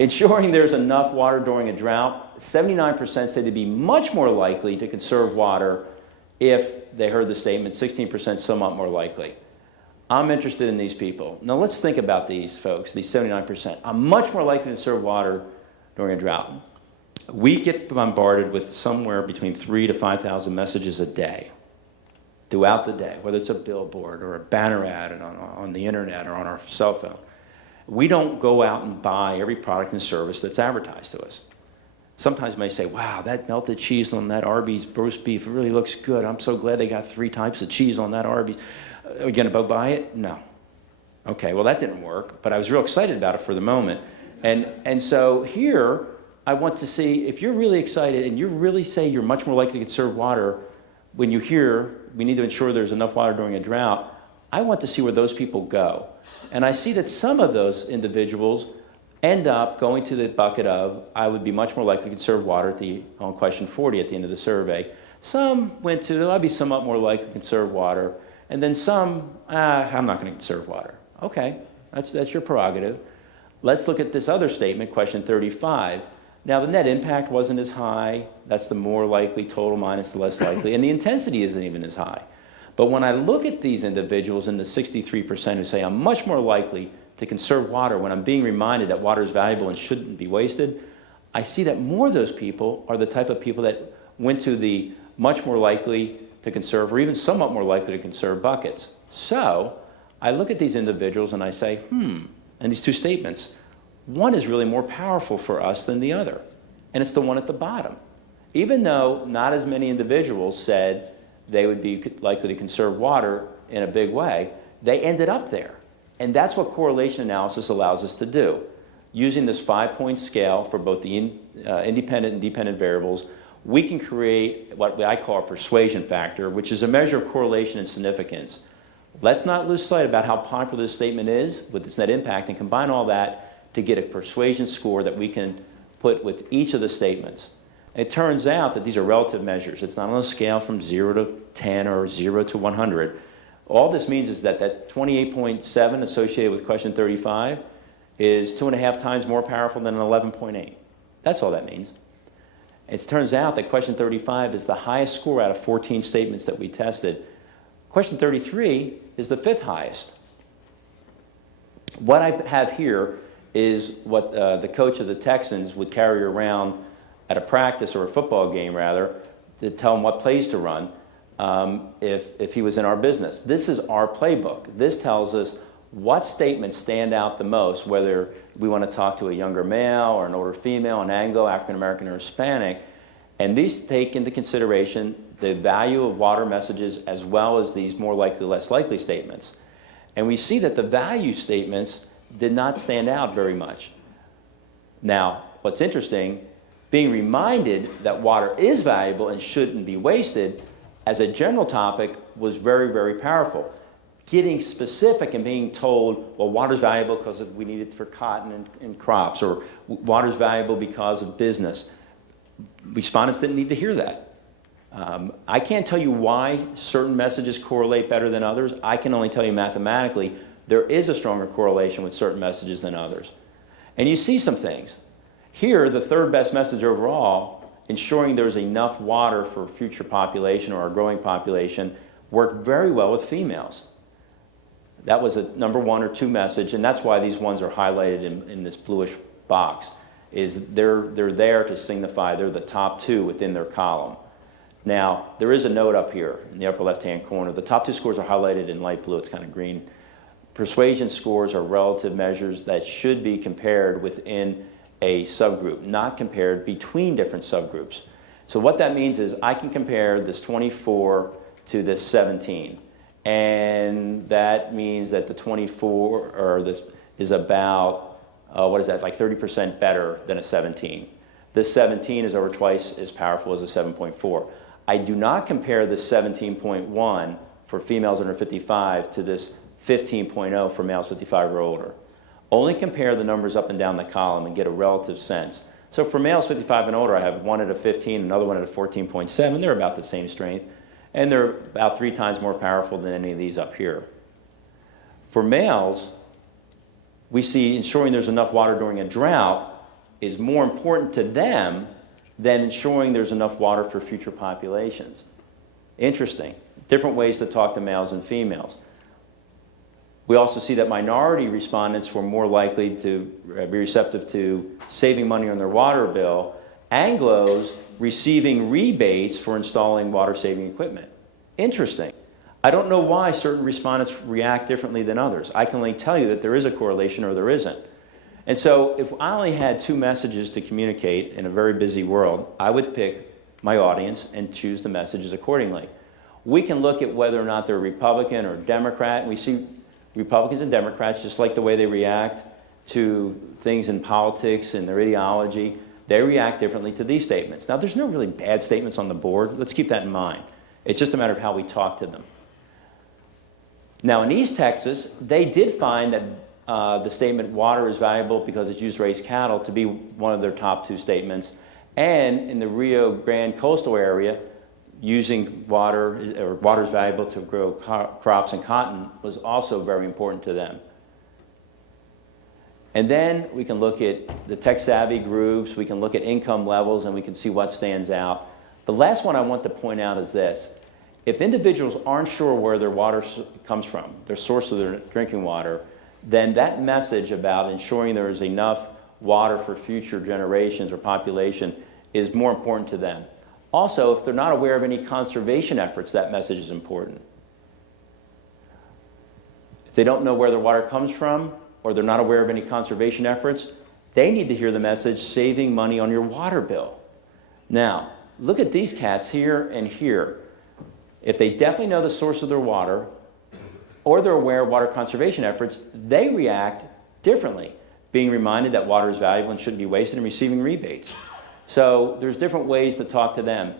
Ensuring there's enough water during a drought, 79% say they'd be much more likely to conserve water if they heard the statement, 16% somewhat more likely. I'm interested in these people. Now let's think about these folks, these 79%. I'm much more likely to conserve water during a drought. We get bombarded with somewhere between 3,000 to 5,000 messages a day. throughout the day, whether it's a billboard or a banner ad on the internet or on our cell phone. We don't go out and buy every product and service that's advertised to us. Sometimes you may say, wow, that melted cheese on that Arby's roast beef really looks good. I'm so glad they got 3 types of cheese on that Arby's. Are you going to go buy it? No. Okay, well, that didn't work, but I was real excited about it for the moment. And so here, I want to see if you're really excited and you really say you're much more likely to conserve water when you hear we need to ensure there's enough water during a drought. I want to see where those people go. And I see that some of those individuals end up going to the bucket of, I would be much more likely to conserve water on question 40 at the end of the survey. Some went to, I'd be somewhat more likely to conserve water. And then some, I'm not going to conserve water. Okay, that's your prerogative. Let's look at this other statement, question 35. Now, the net impact wasn't as high. That's the more likely total minus the less likely. And the intensity isn't even as high. But when I look at these individuals in the 63% who say I'm much more likely to conserve water when I'm being reminded that water is valuable and shouldn't be wasted, I see that more of those people are the type of people that went to the much more likely to conserve or even somewhat more likely to conserve buckets. So I look at these individuals and I say, and these two statements, one is really more powerful for us than the other, and it's the one at the bottom. Even though not as many individuals said they would be likely to conserve water in a big way, they ended up there. And that's what correlation analysis allows us to do. Using this 5-point scale for both the independent and dependent variables, we can create what I call a persuasion factor, which is a measure of correlation and significance. Let's not lose sight about how popular this statement is with its net impact and combine all that to get a persuasion score that we can put with each of the statements. It turns out that these are relative measures. It's not on a scale from 0 to 10 or 0 to 100. All this means is that 28.7 associated with question 35 is 2.5 times more powerful than an 11.8. That's all that means. It turns out that question 35 is the highest score out of 14 statements that we tested. Question 33 is the 5th highest. What I have here is what the coach of the Texans would carry around at a practice or a football game, rather, to tell him what plays to run if he was in our business. This is our playbook. This tells us what statements stand out the most, whether we want to talk to a younger male or an older female, an Anglo, African American, or Hispanic. And these take into consideration the value of water messages as well as these more likely, less likely statements. And we see that the value statements did not stand out very much. Now, what's interesting, being reminded that water is valuable and shouldn't be wasted as a general topic was very, very powerful. Getting specific and being told, well, water's valuable because we need it for cotton and crops, or water's valuable because of business. Respondents didn't need to hear that. I can't tell you why certain messages correlate better than others. I can only tell you mathematically there is a stronger correlation with certain messages than others. And you see some things. Here, the 3rd best message overall, ensuring there's enough water for future population or our growing population, worked very well with females. That was a number 1 or 2 message, and that's why these ones are highlighted in this bluish box, is they're there to signify they're the top 2 within their column. Now, there is a note up here in the upper left-hand corner. The top 2 scores are highlighted in light blue. It's kind of green. Persuasion scores are relative measures that should be compared within a subgroup, not compared between different subgroups. So what that means is I can compare this 24 to this 17. And that means that the 24 or this is about, what is that, like 30% better than a 17. This 17 is over twice as powerful as a 7.4. I do not compare this 17.1 for females under 55 to this 15.0 for males 55 or older. Only compare the numbers up and down the column and get a relative sense. So for males 55 and older, I have one at a 15, another one at a 14.7. They're about the same strength. And they're about 3 times more powerful than any of these up here. For males, we see ensuring there's enough water during a drought is more important to them than ensuring there's enough water for future populations. Interesting. Different ways to talk to males and females. We also see that minority respondents were more likely to be receptive to saving money on their water bill. Anglos receiving rebates for installing water-saving equipment. Interesting. I don't know why certain respondents react differently than others. I can only tell you that there is a correlation or there isn't. And so if I only had 2 messages to communicate in a very busy world, I would pick my audience and choose the messages accordingly. We can look at whether or not they're Republican or Democrat, and we see Republicans and Democrats, just like the way they react to things in politics and their ideology, they react differently to these statements. Now, there's no really bad statements on the board. Let's keep that in mind. It's just a matter of how we talk to them. Now, in East Texas, they did find that the statement, water is valuable because it's used to raise cattle, to be one of their top 2 statements. And in the Rio Grande coastal area, using water, or water is valuable to grow crops and cotton, was also very important to them. And then we can look at the tech-savvy groups, we can look at income levels, and we can see what stands out. The last one I want to point out is this. If individuals aren't sure where their water comes from, their source of their drinking water, then that message about ensuring there is enough water for future generations or population is more important to them. Also, if they're not aware of any conservation efforts, that message is important. If they don't know where their water comes from, or they're not aware of any conservation efforts, they need to hear the message, saving money on your water bill. Now, look at these cats here and here. If they definitely know the source of their water, or they're aware of water conservation efforts, they react differently, being reminded that water is valuable and shouldn't be wasted and receiving rebates. So there's different ways to talk to them.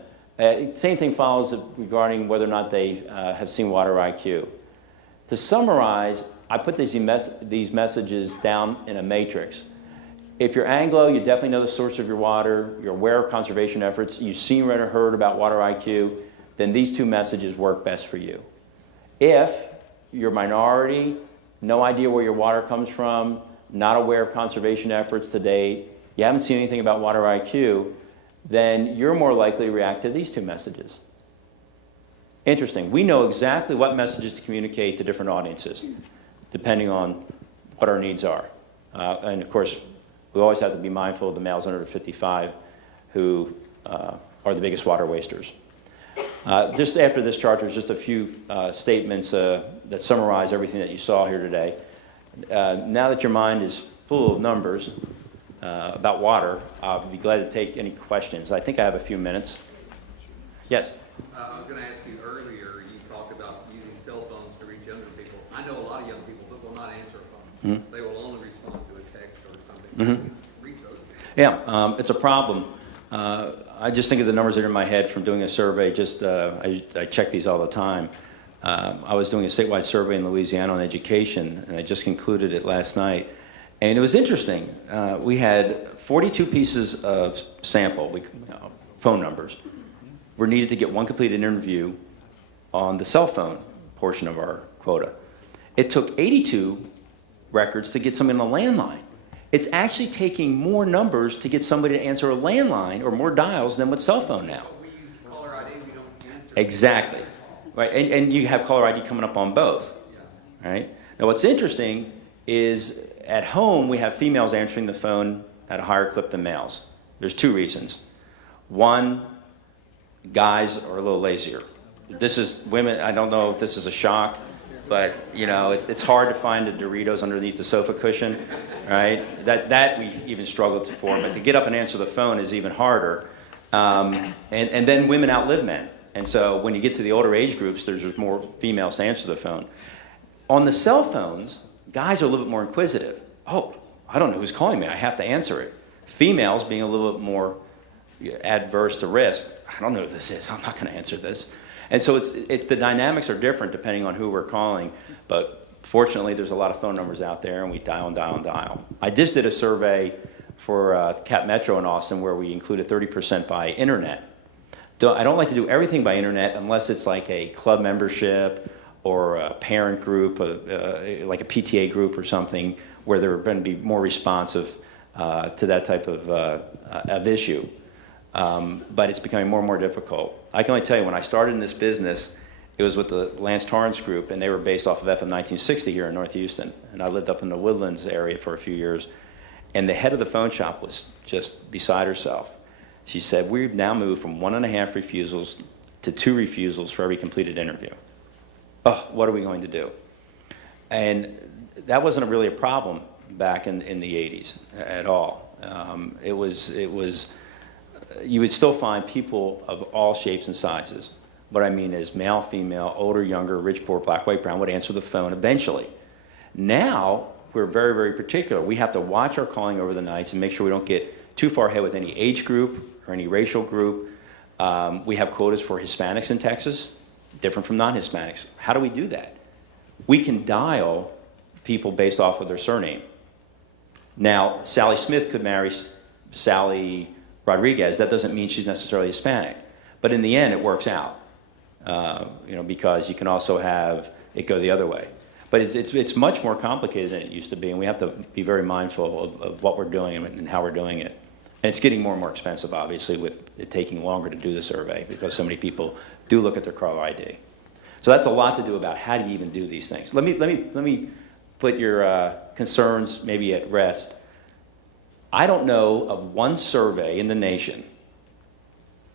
Same thing follows regarding whether or not they have seen Water IQ. To summarize, I put these messages down in a matrix. If you're Anglo, you definitely know the source of your water, you're aware of conservation efforts, you've seen or heard about Water IQ, then these 2 messages work best for you. If you're minority, no idea where your water comes from, not aware of conservation efforts to date, you haven't seen anything about Water IQ, then you're more likely to react to these 2 messages. Interesting. We know exactly what messages to communicate to different audiences, depending on what our needs are. And of course, we always have to be mindful of the males under 55 who are the biggest water wasters. Just after this chart, there's just a few statements that summarize everything that you saw here today. Now that your mind is full of numbers about water, I'll be glad to take any questions. I think I have a few minutes. Yes? I was going to ask you earlier, you talked about using cell phones to reach younger people. I know a lot of young people that will not answer phones. Mm-hmm. They will only respond to a text or something. Mm-hmm. Reach those people. Yeah, it's a problem. I just think of the numbers that are in my head from doing a survey. I check these all the time. I was doing a statewide survey in Louisiana on education, and I just concluded it last night. And it was interesting. We had 42 pieces of sample, phone numbers, were needed to get one completed interview on the cell phone portion of our quota. It took 82 records to get somebody on a landline. It's actually taking more numbers to get somebody to answer a landline or more dials than with cell phone now. We use caller ID, we don't answer. Exactly. Right, and you have caller ID coming up on both. Yeah. Right? Now what's interesting is at home we have females answering the phone at a higher clip than males. There's 2 reasons. One, guys are a little lazier. This is women, I don't know if this is a shock, but you know, it's hard to find the Doritos underneath the sofa cushion, right? That we even struggled for, but to get up and answer the phone is even harder. And then women outlive men. And so when you get to the older age groups, there's just more females to answer the phone. On the cell phones, guys are a little bit more inquisitive. Oh, I don't know who's calling me, I have to answer it. Females being a little bit more adverse to risk, I don't know who this is, I'm not going to answer this. And so the dynamics are different depending on who we're calling, but fortunately there's a lot of phone numbers out there and we dial and dial and dial. I just did a survey for Cap Metro in Austin where we included 30% by internet. I don't like to do everything by internet unless it's like a club membership or a parent group, like a PTA group or something, where they're going to be more responsive to that type of issue. But it's becoming more and more difficult. I can only tell you, when I started in this business, it was with the Lance Torrance Group, and they were based off of FM 1960 here in North Houston. And I lived up in the Woodlands area for a few years. And the head of the phone shop was just beside herself. She said, we've now moved from 1.5 refusals to 2 refusals for every completed interview. oh, what are we going to do? And that wasn't really a problem back in the 80s at all. It was, you would still find people of all shapes and sizes. What I mean is male, female, older, younger, rich, poor, black, white, brown would answer the phone eventually. Now, we're very, very particular. We have to watch our calling over the nights and make sure we don't get too far ahead with any age group or any racial group. We have quotas for Hispanics in Texas, different from non-Hispanics. How do we do that? We can dial people based off of their surname. Now, Sally Smith could marry Sally Rodriguez. That doesn't mean she's necessarily Hispanic. But in the end, it works out, because you can also have it go the other way. But it's much more complicated than it used to be, and we have to be very mindful of what we're doing and how we're doing it. And it's getting more and more expensive, obviously, with it taking longer to do the survey because so many people do look at their caller ID. So that's a lot to do about how do you even do these things. Let me put your concerns maybe at rest. I don't know of one survey in the nation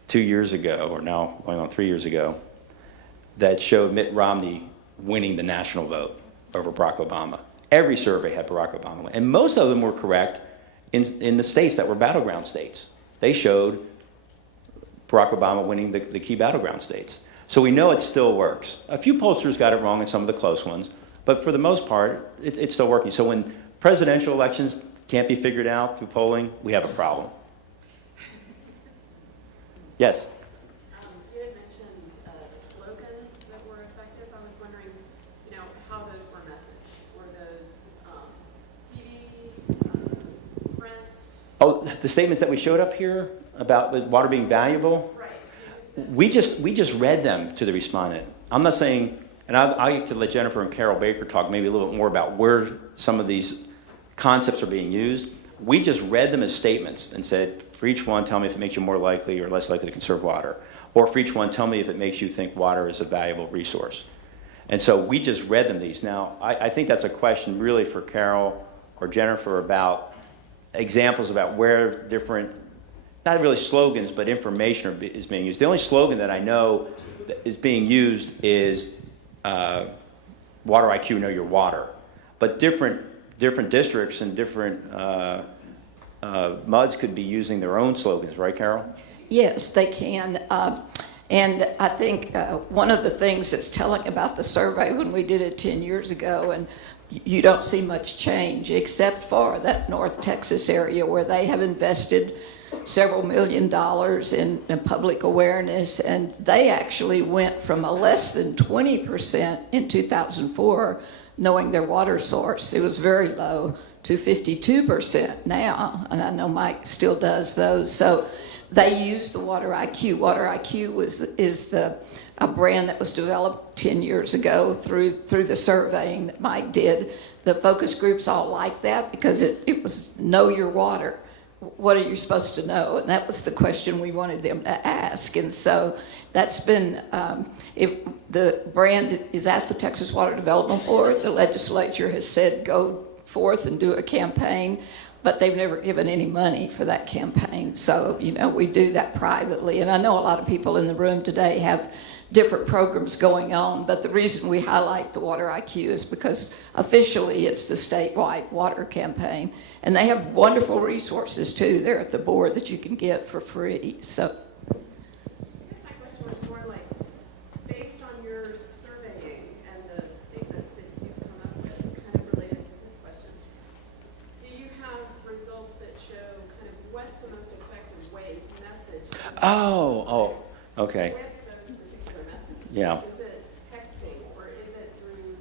2 years ago, or now going on 3 years ago, that showed Mitt Romney winning the national vote over Barack Obama. Every survey had Barack Obama win. And most of them were correct in the states that were battleground states. They showed Barack Obama winning the key battleground states. So we know it still works. A few pollsters got it wrong in some of the close ones, but for the most part, it's still working. So when presidential elections can't be figured out through polling, we have a problem. Yes? You had mentioned the slogans that were effective. I was wondering, how those were messaged. Were those TV, print? Oh, the statements that we showed up here about the water being valuable? Right. We just read them to the respondent. I'm not saying, and I get to let Jennifer and Carol Baker talk maybe a little bit more about where some of these concepts are being used. We just read them as statements and said, for each one, tell me if it makes you more likely or less likely to conserve water. Or for each one, tell me if it makes you think water is a valuable resource. And so we just read them these. Now, I think that's a question really for Carol or Jennifer about examples about where different, not really slogans, but information is being used. The only slogan that I know that is being used is Water IQ, know your water. But different districts and different MUDs could be using their own slogans, right, Carol? Yes, they can. And I think one of the things that's telling about the survey when we did it 10 years ago, and you don't see much change except for that North Texas area where they have invested several $1 million in public awareness, and they actually went from a less than 20% in 2004 knowing their water source. It was very low to 52% now, and I know Mike still does those. So they use the Water IQ. Water IQ is a brand that was developed 10 years ago through the surveying that Mike did. The focus groups all like that because it was know your water. What are you supposed to know? And that was the question we wanted them to ask. And so that's been, the brand is at the Texas Water Development Board. The legislature has said go forth and do a campaign, but they've never given any money for that campaign. So, we do that privately. And I know a lot of people in the room today have different programs going on, but the reason we highlight the Water IQ is because officially it's the statewide water campaign. And they have wonderful resources too there at the board that you can get for free. So I guess my question was more like, based on your surveying and the statements that you've come up with, kind of related to this question, do you have results that show kind of what's the most effective way to message? Okay. With those particular messages? Yeah. Is it texting, or is it through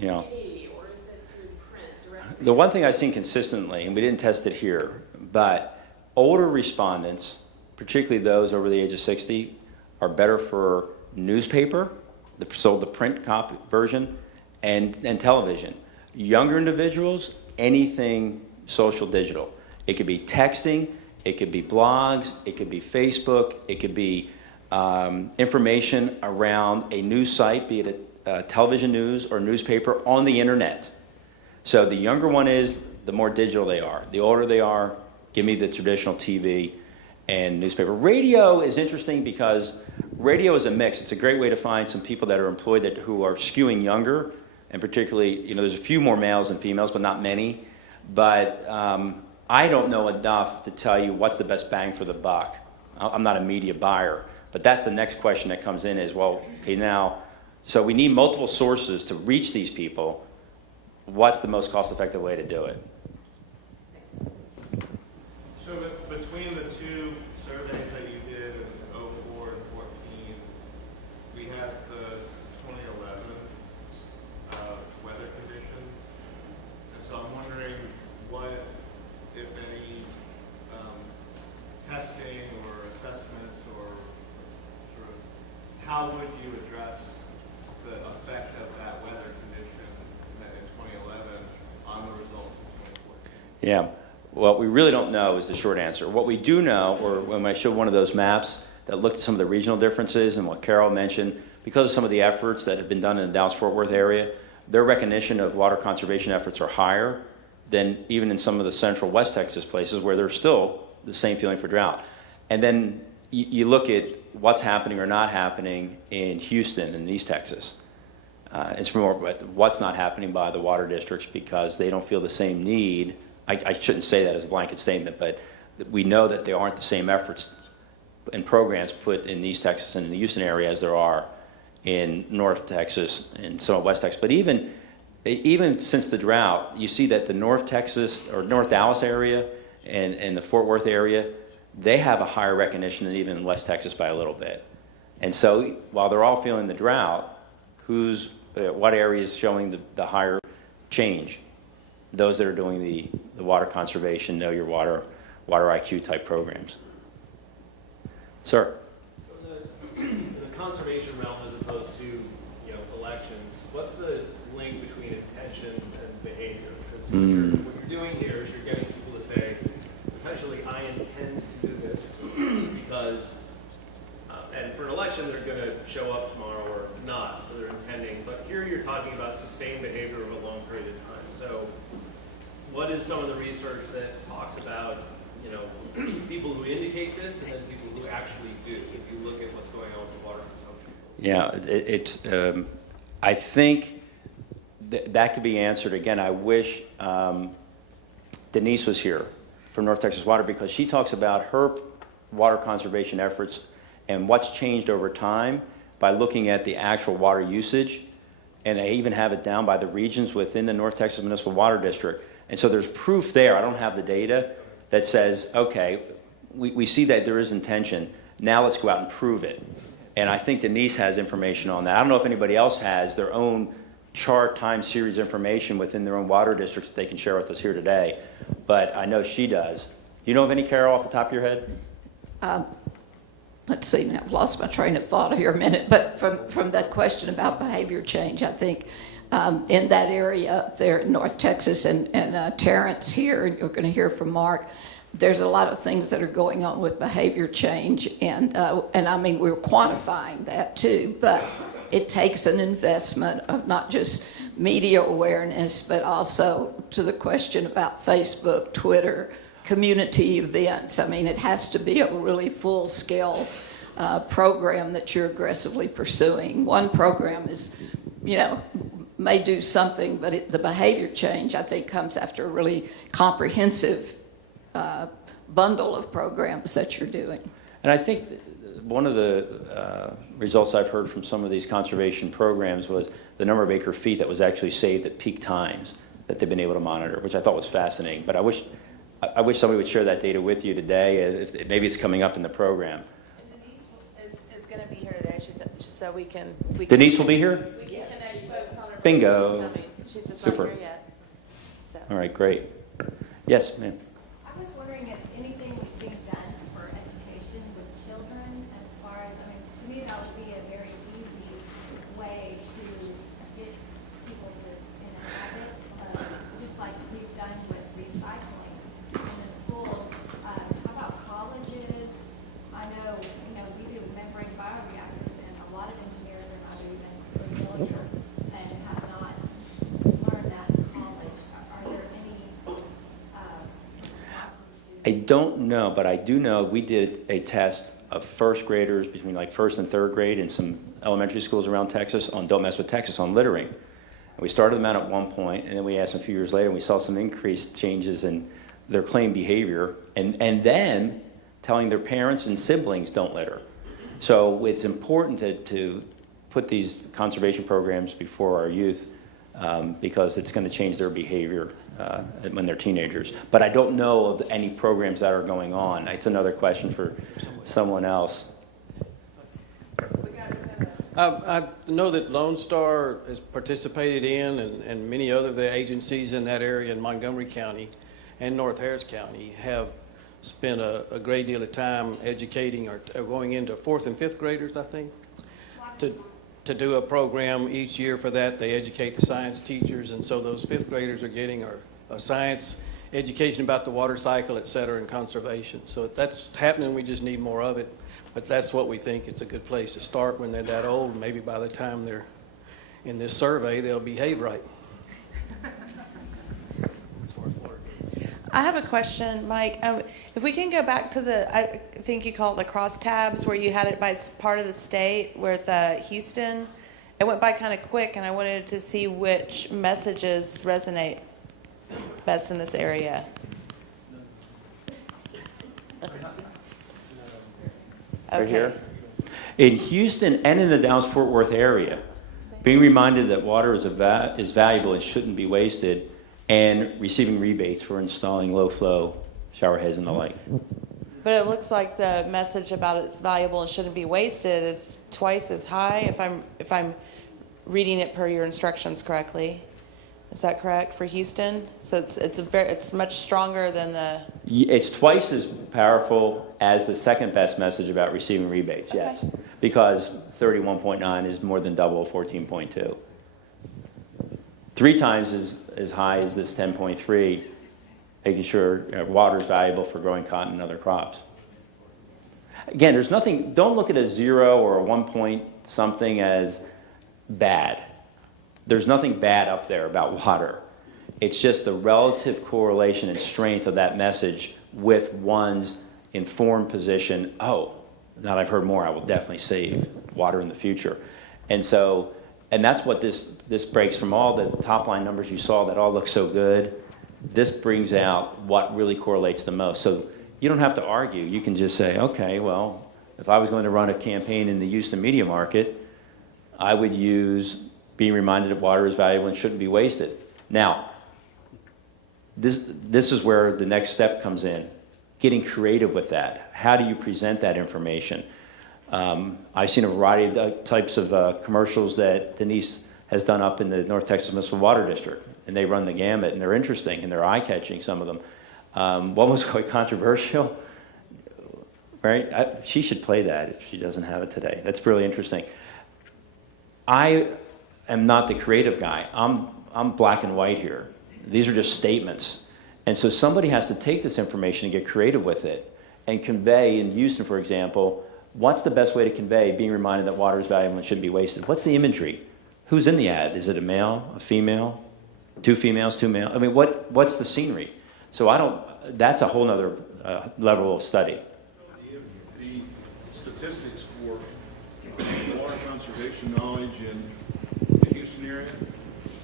Yeah. TV, or is it through print directly? The one thing I've seen consistently, and we didn't test it here, but older respondents, particularly those over the age of 60, are better for newspaper, the print copy version, and television. Younger individuals, anything social digital. It could be texting, it could be blogs, it could be Facebook, it could be information around a news site, be it a television news or newspaper on the internet. So the younger one is, the more digital they are. The older they are, give me the traditional TV. and newspaper. Radio is interesting because radio is a mix. It's a great way to find some people that are employed who are skewing younger, and particularly, there's a few more males than females, but not many. But I don't know enough to tell you what's the best bang for the buck. I'm not a media buyer, but that's the next question that comes in is, well, okay, now, so we need multiple sources to reach these people. What's the most cost-effective way to do it? So between the two surveys that you did as 04 and 14, we had the 2011 weather conditions. And so I'm wondering what, if any, testing or assessments or sort of how would you address the effect of that weather condition in 2011 on the results in 2014? Yeah. What we really don't know is the short answer. What we do know, or when I showed one of those maps that looked at some of the regional differences and what Carol mentioned, because of some of the efforts that have been done in the Dallas-Fort Worth area, their recognition of water conservation efforts are higher than even in some of the central West Texas places where there's still the same feeling for drought. And then you look at what's happening or not happening in Houston and East Texas. It's more what's not happening by the water districts because they don't feel the same need. I shouldn't say that as a blanket statement, but we know that there aren't the same efforts and programs put in East Texas and in the Houston area as there are in North Texas and some of West Texas. But even since the drought, you see that the North Texas or North Dallas area and the Fort Worth area, they have a higher recognition than even West Texas by a little bit. And so while they're all feeling the drought, what area is showing the higher change? Those that are doing the water conservation, know your water IQ type programs. Sir. So in the conservation realm as opposed to elections, what's the link between intention and behavior? Because what you're doing here is you're getting people to say, essentially, I intend to do this because, and for an election they're going to show up tomorrow or not, so they're intending. But here you're talking about sustained behavior over a long period of time. So what is some of the research that talks about, people who indicate this and then people who actually do, if you look at what's going on with the water consumption? Yeah, I think that could be answered. Again, I wish Denise was here from North Texas Water because she talks about her water conservation efforts and what's changed over time by looking at the actual water usage. And they even have it down by the regions within the North Texas Municipal Water District. And so there's proof there, I don't have the data, that says, okay, we see that there is intention, now let's go out and prove it. And I think Denise has information on that. I don't know if anybody else has their own chart time series information within their own water districts that they can share with us here today, but I know she does. Do you know of any, Carol, off the top of your head? Let's see, now I've lost my train of thought here a minute, but from that question about behavior change, I think in that area up there in North Texas and Terrence here, and you're going to hear from Mark, there's a lot of things that are going on with behavior change, and I mean, we're quantifying that too, but it takes an investment of not just media awareness, but also to the question about Facebook, Twitter, community events. I mean, it has to be a really full-scale program that you're aggressively pursuing. One program is, may do something, but the behavior change, I think, comes after a really comprehensive bundle of programs that you're doing. And I think one of the results I've heard from some of these conservation programs was the number of acre feet that was actually saved at peak times that they've been able to monitor, which I thought was fascinating. But I wish somebody would share that data with you today. If maybe it's coming up in the program. And Denise is going to be here today, so we can. Denise will be here? We can connect folks on her. Bingo. She's coming. She's just Super. not here yet. So. All right, great. Yes, ma'am. I was wondering if anything was being done for education with children as far as, to me, that would be a very easy way to get people to in a habit, just like we've done with recycling in the schools. How about colleges? I know, we do membrane bioreactors, and a lot of engineers are not even familiar and have not learned that in college. Are there any I don't know, but I do know we did a test of first graders between like first and third grade in some elementary schools around Texas on Don't Mess with Texas on littering. And we started them out at one point, and then we asked them a few years later, and we saw some increased changes in their claimed behavior, and then telling their parents and siblings don't litter. So it's important to put these conservation programs before our youth because it's going to change their behavior when they're teenagers. But I don't know of any programs that are going on. It's another question for someone else. I know that Lone Star has participated in, and many other of the agencies in that area in Montgomery County and North Harris County have spent a great deal of time educating or going into 4th and 5th graders, I think, to do a program each year for that. They educate the science teachers, and so those 5th graders are getting a science education about the water cycle, et cetera, and conservation. So that's happening. We just need more of it. But that's what we think. It's a good place to start when they're that old. Maybe by the time they're in this survey, they'll behave right. I have a question, Mike. If we can go back to I think you call it the crosstabs, where you had it by part of the state, with Houston. It went by kind of quick, and I wanted to see which messages resonate best in this area. Right here. In Houston and in the Dallas-Fort Worth area, being reminded that water is valuable and shouldn't be wasted, and receiving rebates for installing low-flow shower heads and the like. But it looks like the message about it's valuable and shouldn't be wasted is twice as high, if I'm reading it per your instructions correctly. Is that correct for Houston? So it's much stronger than the. It's twice as powerful as the second best message about receiving rebates. Okay. Yes, because 31.9 is more than double 14.2. 3 times as high as this 10.3, making sure water is valuable for growing cotton and other crops. Again, there's nothing, don't look at a 0 or a 1 point something as bad. There's nothing bad up there about water. It's just the relative correlation and strength of that message with one's informed position. Oh, now that I've heard more, I will definitely save water in the future. And so, and that's what this breaks from all the top line numbers you saw that all look so good. This brings out what really correlates the most. So you don't have to argue. You can just say, okay, well, if I was going to run a campaign in the Houston media market, I would use being reminded that water is valuable and shouldn't be wasted. Now, this is where the next step comes in, getting creative with that. How do you present that information? I've seen a variety of types of commercials that Denise has done up in the North Texas Municipal Water District, and they run the gamut, and they're interesting, and they're eye-catching, some of them. One was quite controversial, right? She should play that if she doesn't have it today. That's really interesting. I am not the creative guy. I'm black and white here. These are just statements. And so somebody has to take this information and get creative with it and convey, in Houston, for example, what's the best way to convey being reminded that water is valuable and shouldn't be wasted? What's the imagery? Who's in the ad? Is it a male, a female, 2 females, 2 males? I mean, what's the scenery? So that's a whole nother level of study. The statistics for water conservation knowledge in the Houston area,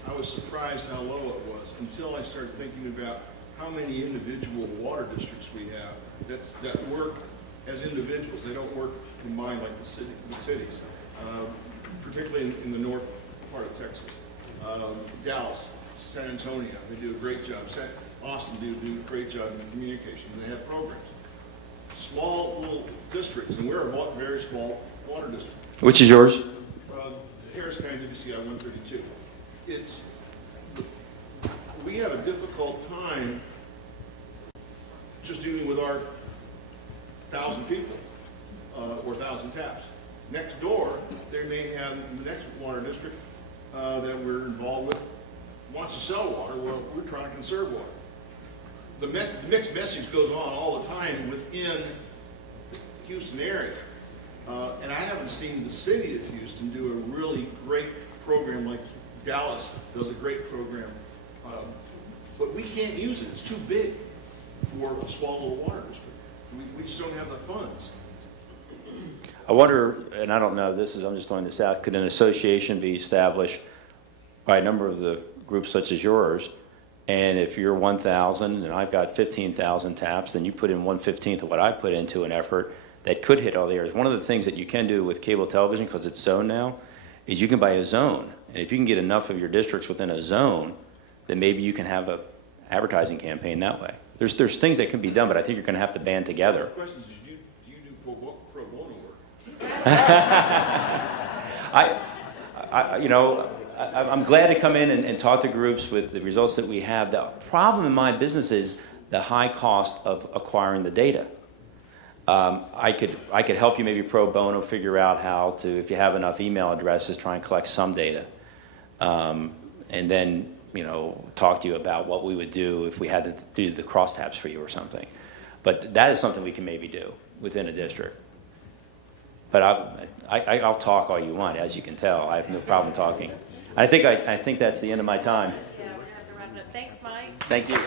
I was surprised how low it was until I started thinking about how many individual water districts we have that work as individuals. They don't work combined like the cities, particularly in the north part of Texas. Dallas, San Antonio, they do a great job. Austin do a great job in communication, and they have programs. Small little districts, and we're a very small water district. Which is yours? Harris County WCI 132. We have a difficult time just dealing with our 1,000 people or 1,000 taps. Next door, they may have the next water district that we're involved with wants to sell water. Well, we're trying to conserve water. The mixed message goes on all the time within the Houston area. And I haven't seen the city of Houston do a really great program like Dallas does a great program. But we can't use it. It's too big. for a small little water district. We just don't have the funds. I wonder, and I don't know, I'm just throwing this out, could an association be established by a number of the groups such as yours? And if you're 1,000 and I've got 15,000 taps, then you put in 1/15 of what I put into an effort that could hit all the areas. One of the things that you can do with cable television, because it's zoned now, is you can buy a zone. And if you can get enough of your districts within a zone, then maybe you can have a advertising campaign that way. There's things that can be done, but I think you're going to have to band together. The question is, do you do pro bono work? I'm glad to come in and talk to groups with the results that we have. The problem in my business is the high cost of acquiring the data. I could help you maybe pro bono figure out how to, if you have enough email addresses, try and collect some data. And then, talk to you about what we would do if we had to do the crosstabs for you or something. But that is something we can maybe do within a district. But I'll talk all you want, as you can tell. I have no problem talking. I think that's the end of my time. Yeah, we're gonna have to wrap it up. Thanks, Mike. Thank you.